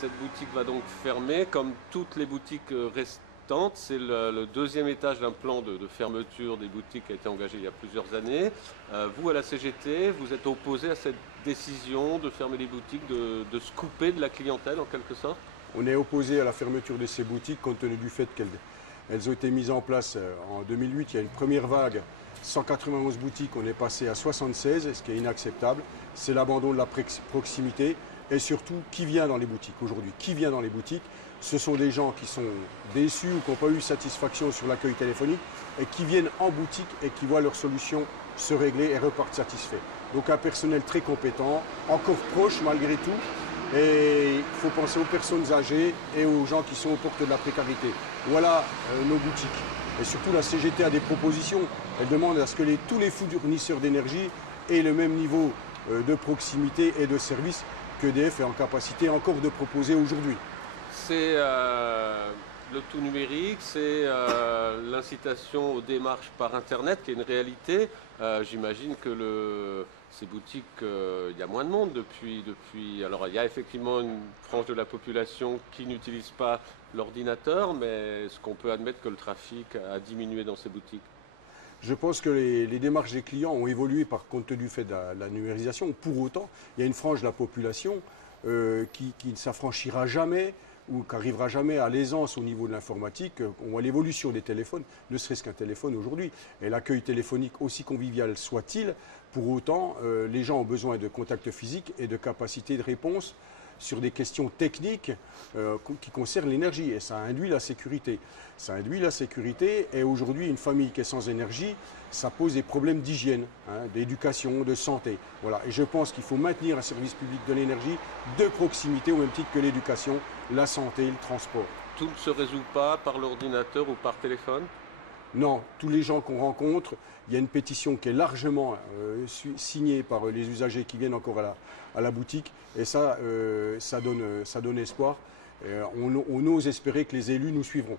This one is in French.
Cette boutique va donc fermer, comme toutes les boutiques restantes. C'est le deuxième étage d'un plan de fermeture des boutiques qui a été engagé il y a plusieurs années. Vous, à la CGT, vous êtes opposé à cette décision de fermer les boutiques, de se couper de la clientèle en quelque sorte? On est opposé à la fermeture de ces boutiques compte tenu du fait qu'elles ont été mises en place en 2008. Il y a une première vague, 191 boutiques, on est passé à 76, ce qui est inacceptable. C'est l'abandon de la proximité. Et surtout, qui vient dans les boutiques aujourd'hui? Qui vient dans les boutiques? Ce sont des gens qui sont déçus ou qui n'ont pas eu satisfaction sur l'accueil téléphonique et qui viennent en boutique et qui voient leur solution se régler et repartent satisfaits. Donc un personnel très compétent, encore proche malgré tout. Et il faut penser aux personnes âgées et aux gens qui sont aux portes de la précarité. Voilà nos boutiques. Et surtout, la CGT a des propositions. Elle demande à ce que tous les fournisseurs d'énergie aient le même niveau de proximité et de service qu'EDF est en capacité encore de proposer aujourd'hui. C'est le tout numérique, c'est l'incitation aux démarches par Internet qui est une réalité. J'imagine que ces boutiques, il y a moins de monde depuis. Alors il y a effectivement une frange de la population qui n'utilise pas l'ordinateur, mais est-ce qu'on peut admettre que le trafic a diminué dans ces boutiques? Je pense que les démarches des clients ont évolué par compte tenu du fait de la numérisation. Pour autant, il y a une frange de la population qui ne s'affranchira jamais ou qui n'arrivera jamais à l'aisance au niveau de l'informatique. On voit l'évolution des téléphones, ne serait-ce qu'un téléphone aujourd'hui. Et l'accueil téléphonique, aussi convivial soit-il, pour autant, les gens ont besoin de contacts physiques et de capacités de réponse sur des questions techniques qui concernent l'énergie. Et ça induit la sécurité. Ça induit la sécurité. Et aujourd'hui, une famille qui est sans énergie, ça pose des problèmes d'hygiène, d'éducation, de santé. Voilà. Et je pense qu'il faut maintenir un service public de l'énergie de proximité au même titre que l'éducation, la santé, le transport. Tout ne se résout pas par l'ordinateur ou par téléphone? Non, tous les gens qu'on rencontre, il y a une pétition qui est largement signée par les usagers qui viennent encore à la boutique. Et ça donne espoir. On ose espérer que les élus nous suivront.